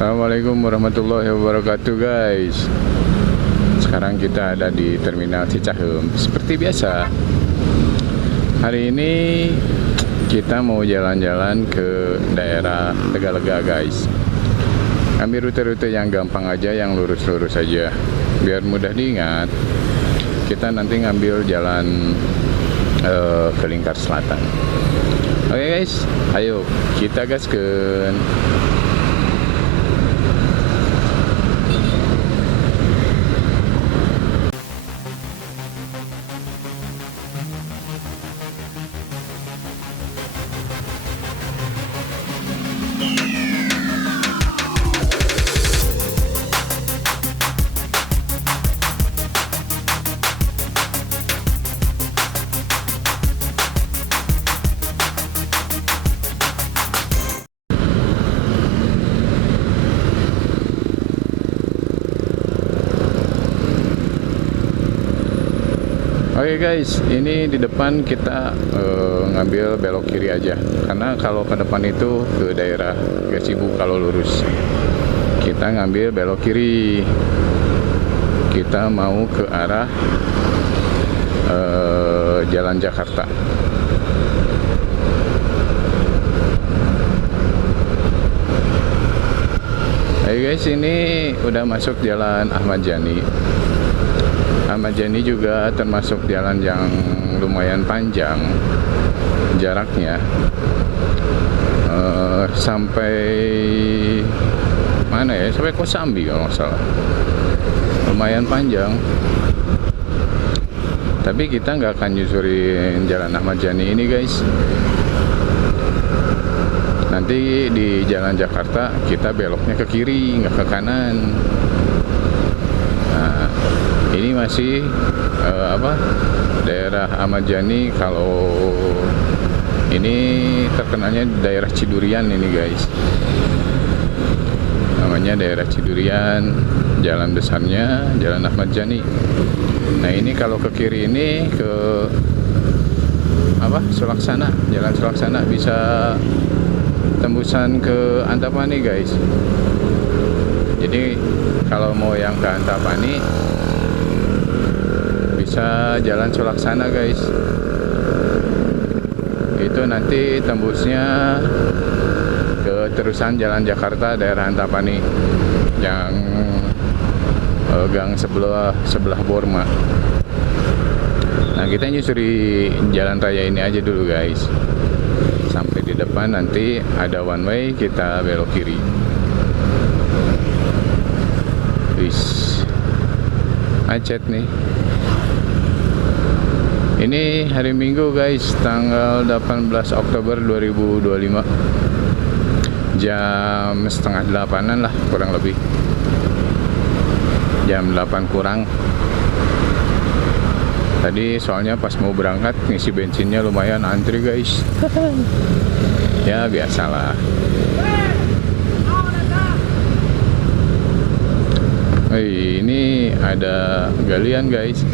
Assalamualaikum warahmatullahi wabarakatuh guys. Sekarang kita ada di Terminal Cicahem. Seperti biasa, hari ini kita mau jalan-jalan ke daerah Tegalega guys. Ambil rute-rute yang gampang aja, yang lurus-lurus aja, biar mudah diingat. Kita nanti ngambil jalan ke Lingkar Selatan. Oke guys, ayo kita gaskeun. Oke guys, ini di depan kita ngambil belok kiri aja, karena kalau ke depan itu ke daerah Gasibu kalau lurus. Kita ngambil belok kiri, kita mau ke arah Jalan Jakarta. Oke guys, ini udah masuk Jalan Ahmad Yani. Ahmad Yani juga termasuk jalan yang lumayan panjang jaraknya, sampai mana ya, sampai Kosambi kalau nggak salah. Lumayan panjang, tapi kita nggak akan nyusurin Jalan Ahmad Yani ini guys. Nanti di Jalan Jakarta kita beloknya ke kiri, nggak ke kanan. Nah, ini masih daerah Ahmad Yani. Kalau ini terkenalnya daerah Cidurian ini guys, namanya daerah Cidurian, jalan besarnya Jalan Ahmad Yani. Nah ini kalau ke kiri ini ke Sulaksana, Jalan Sulaksana, bisa tembusan ke Antapani guys. Jadi kalau mau yang ke Antapani bisa Jalan Sulaksana guys. Itu nanti tembusnya ke terusan Jalan Jakarta daerah Antapani, yang gang sebelah Borma. Nah kita nyusuri jalan raya ini aja dulu guys. Sampai di depan nanti ada one way, kita belok kiri. Wis, macet nih. Ini hari Minggu guys, tanggal 18 Oktober 2025, jam setengah 8-an lah kurang lebih, jam 8 kurang. Tadi soalnya pas mau berangkat ngisi bensinnya lumayan antri guys. Ya biasalah. Ini ada galian guys.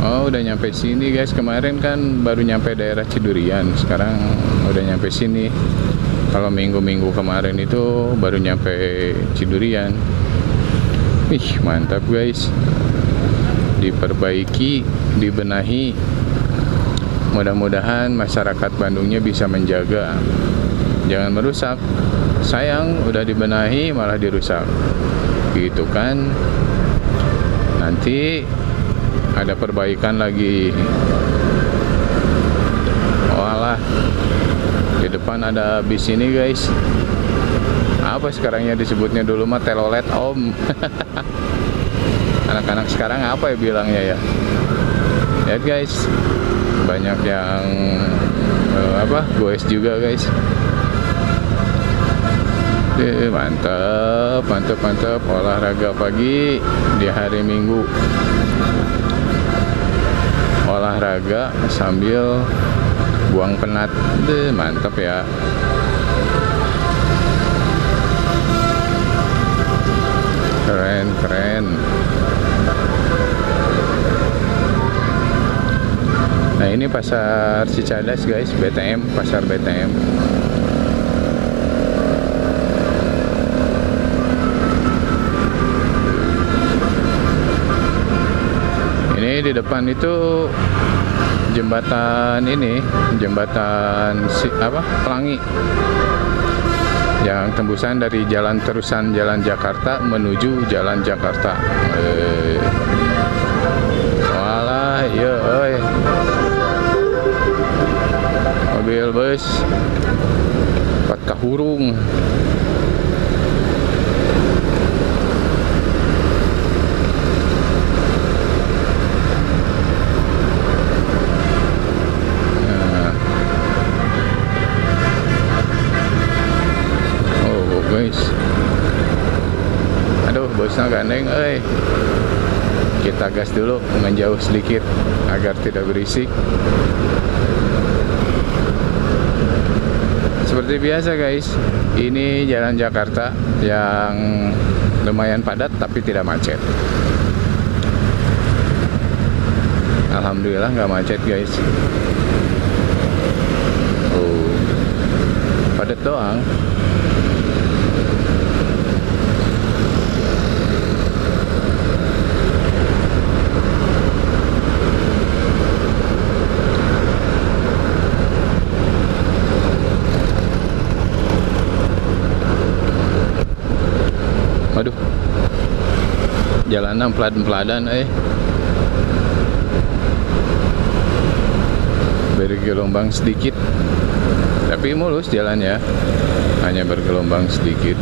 Oh udah nyampe sini guys. Kemarin kan baru nyampe daerah Cidurian, sekarang udah nyampe sini. Kalau minggu-minggu kemarin itu baru nyampe Cidurian. Ih mantap guys. Diperbaiki, dibenahi. Mudah-mudahan masyarakat Bandungnya bisa menjaga, jangan merusak. Sayang udah dibenahi malah dirusak gitu kan. Nanti ada perbaikan lagi. Walah, di depan ada bis ini guys. Apa sekarangnya disebutnya, dulu mah telolet om. Anak-anak sekarang apa ya bilangnya ya. Lihat guys, banyak yang goes juga guys. Mantap olahraga pagi di hari Minggu. Olahraga sambil buang penat. Mantap ya. Keren. Nah ini pasar Cicadas guys, BTM, pasar BTM. di depan itu jembatan ini, jembatan Pelangi, yang tembusan dari jalan terusan Jalan Jakarta menuju Jalan Jakarta. Walah, iya, mobil bus pat kahurung. Guys, aduh bosnya gandeng, kita gas dulu, menjauh sedikit agar tidak berisik. Seperti biasa guys, ini Jalan Jakarta yang lumayan padat tapi tidak macet. Alhamdulillah nggak macet guys. Oh, padat doang. Waduh, jalanan pelan-pelan, bergelombang sedikit, tapi mulus jalannya, hanya bergelombang sedikit.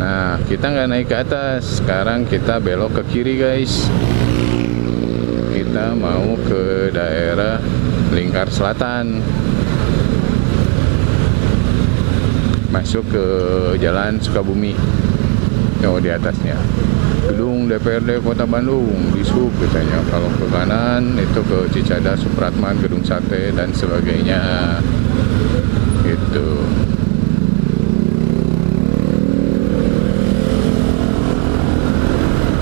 Nah, kita nggak naik ke atas, sekarang kita belok ke kiri guys. Kita mau ke daerah Lingkar Selatan, masuk ke Jalan Sukabumi. Oh, di atasnya gedung DPRD Kota Bandung, di sub katanya. Kalau ke kanan itu ke Cicadas, Supratman, Gedung Sate dan sebagainya gitu.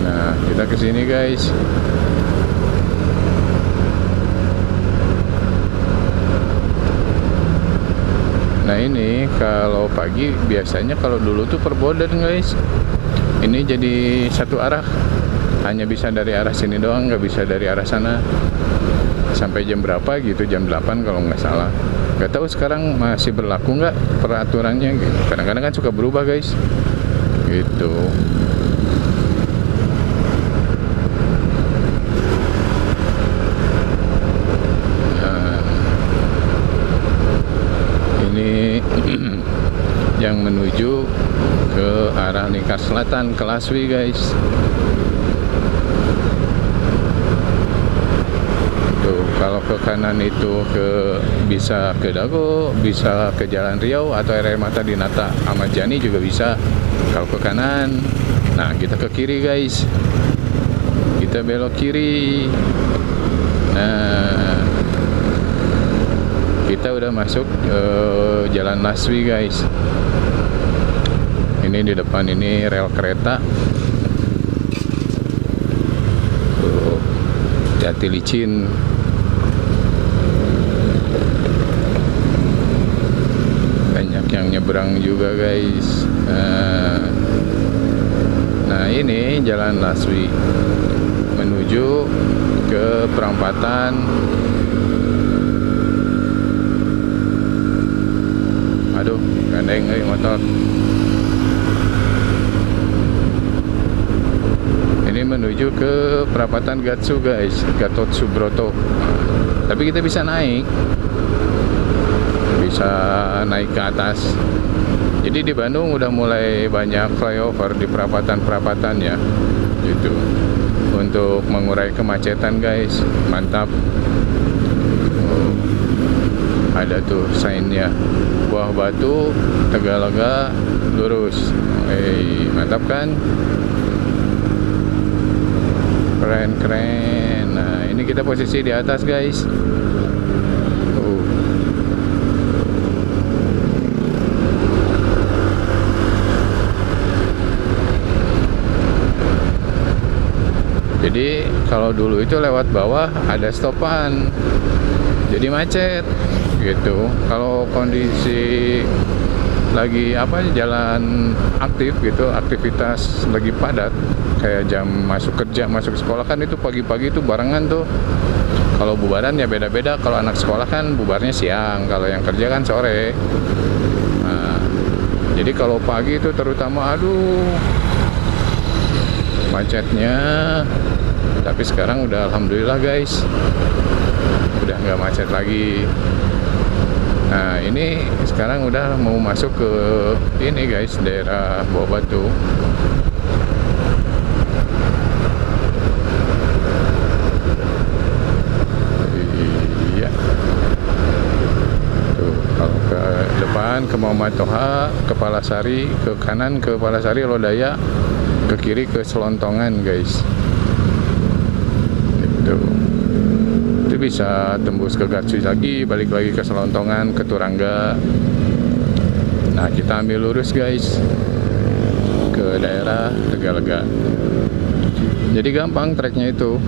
Nah, kita ke sini guys. Nah, ini kalau pagi biasanya, kalau dulu tuh perboden guys, ini jadi satu arah, hanya bisa dari arah sini doang, nggak bisa dari arah sana. Sampai jam berapa gitu, jam 8 kalau nggak salah. Nggak tahu sekarang masih berlaku nggak peraturannya gitu. Kadang-kadang kan suka berubah guys gitu. Yang menuju ke arah Lingkar Selatan, ke Laswi guys. Tuh, kalau ke kanan itu bisa ke Dago, bisa ke Jalan Riau atau Air Mata Dinata Ahmad Yani juga bisa kalau ke kanan. Nah, kita ke kiri guys, kita belok kiri. Nah, kita udah masuk Jalan Laswi guys. Ini di depan ini rel kereta. Jati licin. Banyak yang nyebrang juga guys. Nah, ini Jalan Laswi menuju ke Perampatan. Aduh, gandeng motor. Ini menuju ke Perapatan Gatsu guys, Gatot Subroto. Tapi kita bisa naik ke atas. Jadi di Bandung udah mulai banyak flyover di perapatan-perapatan ya, gitu, untuk mengurai kemacetan guys. Mantap. Ada tuh sign-nya, Buah Batu, Tegalega, lurus. Mantap kan? Keren. Nah, ini kita posisi di atas guys. Jadi kalau dulu itu lewat bawah ada stopan, jadi macet gitu. Kalau kondisi lagi apa jalan aktif gitu, aktivitas lagi padat kayak jam masuk kerja, masuk sekolah kan itu pagi-pagi itu barengan tuh. Kalau bubaran ya beda-beda. Kalau anak sekolah kan bubarnya siang, kalau yang kerja kan sore. Nah, jadi kalau pagi itu terutama aduh macetnya. Tapi sekarang udah alhamdulillah guys, udah nggak macet lagi. Nah ini sekarang udah mau masuk ke ini guys, daerah Bawah Batu. Iya. Tuh kalau ke depan ke Muhammad Toha, ke Palasari, ke kanan ke Palasari Lodaya, ke kiri ke Selontongan guys. Itu bisa tembus ke Gatsu lagi, balik lagi ke Selontongan, ke Turangga. Nah kita ambil lurus guys ke daerah Tegalega. Jadi gampang treknya itu.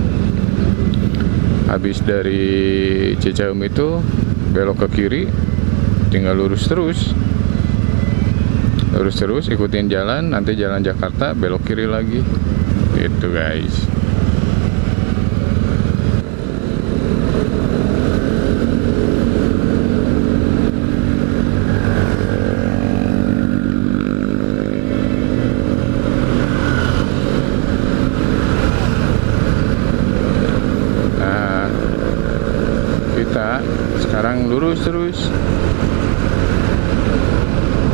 Habis dari Cicahem itu belok ke kiri, tinggal lurus terus. Lurus terus, ikutin jalan, nanti jalan Jakarta belok kiri lagi. Itu guys. Sekarang lurus terus.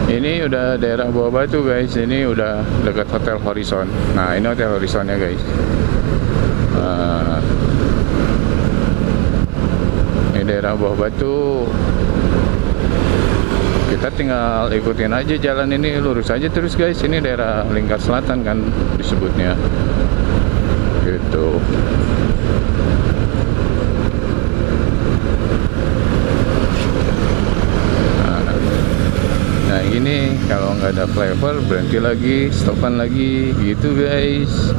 Ini udah daerah Bawah Batu guys. Ini udah dekat Hotel Horizon. Nah ini Hotel Horizonnya guys. Ini daerah Bawah Batu. Kita tinggal ikutin aja jalan ini, lurus aja terus guys. Ini daerah Lingkar Selatan kan disebutnya gitu. Nah ini kalau nggak ada flyover berhenti lagi, stopan lagi gitu guys.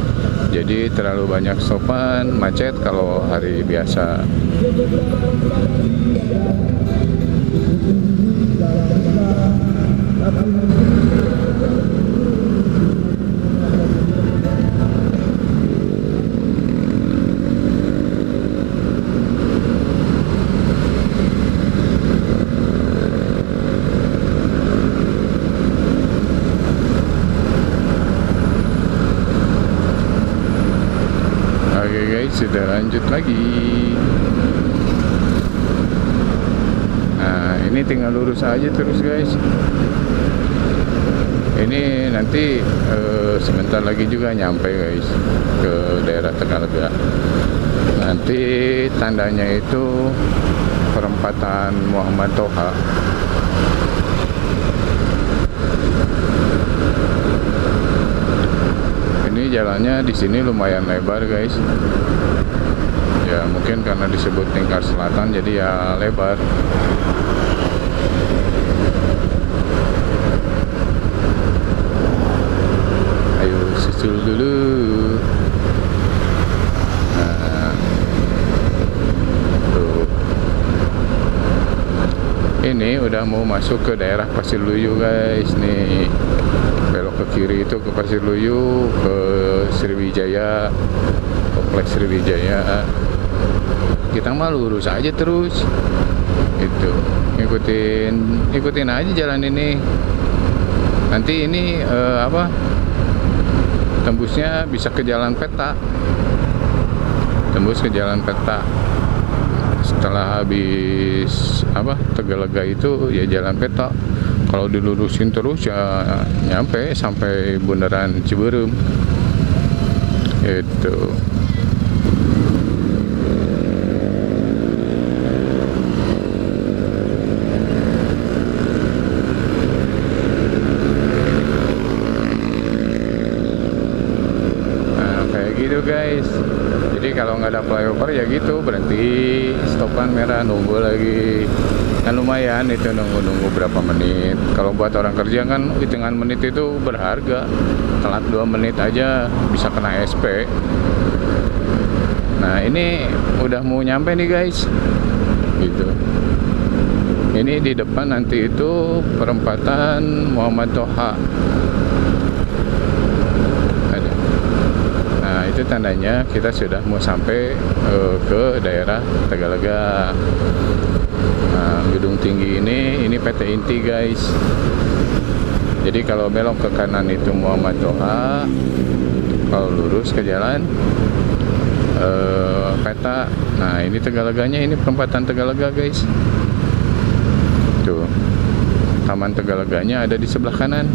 Jadi terlalu banyak stopan, macet kalau hari biasa. Sudah lanjut lagi. Nah ini tinggal lurus aja terus guys. Ini nanti sebentar lagi juga nyampe guys ke daerah Tegalega. Nanti tandanya itu perempatan Muhammad Toha. Ini jalannya di sini lumayan lebar guys. Ya mungkin karena disebut Lingkar Selatan jadi ya lebar. Ayo susul dulu. Nah, tuh. Ini udah mau masuk ke daerah Pasir Luyu guys nih. Belok ke kiri itu ke Pasir Luyu, ke Sriwijaya, Kompleks Sriwijaya. Kita mah lurus aja terus. Itu ikutin aja jalan ini. Nanti ini tembusnya bisa ke Jalan Peta. Tembus ke Jalan Peta. Setelah habis Tegalega itu ya Jalan Peta. Kalau dilurusin terus ya nyampe sampai bundaran Ciberem. Itu. Gitu guys. Jadi kalau nggak ada flyover ya gitu, berhenti, stopan merah, nunggu lagi. Kan lumayan itu nunggu berapa menit. Kalau buat orang kerja kan hitungan menit itu berharga. Telat 2 menit aja bisa kena SP. Nah ini udah mau nyampe nih guys. Gitu. Ini di depan nanti itu perempatan Muhammad Toha. Ada. Nah, itu tandanya kita sudah mau sampai ke daerah Tagalaga. Nah, gedung tinggi ini PT Inti, guys. Jadi kalau belok ke kanan itu Muhammad Toha, kalau lurus ke jalan peta. Nah, ini Tegalaganya, ini perempatan Tagalaga, guys. Tuh, Taman Tegalaganya ada di sebelah kanan.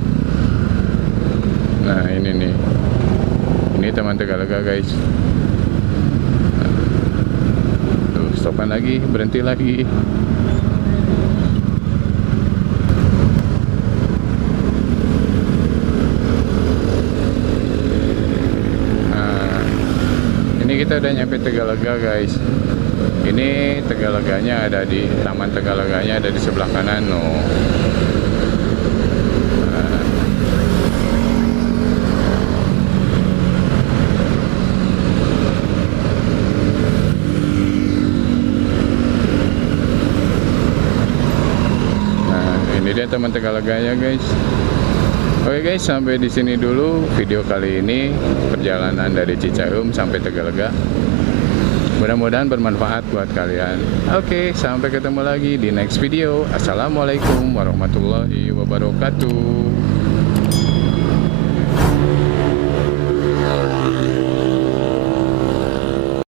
Nah, ini nih, ini Taman Tagalaga, guys. Tuh, stopan lagi, berhenti lagi. Kita udah nyampe Tegalaga, guys. Ini Tegalaganya ada di Taman Tegalaganya ada di sebelah kanan, no. Nah, ini dia Taman Tegalaganya, guys. Oke guys, sampai di sini dulu video kali ini, perjalanan dari Cicaheum sampai Tegalaga. Mudah-mudahan bermanfaat buat kalian. Oke, sampai ketemu lagi di next video. Assalamualaikum warahmatullahi wabarakatuh.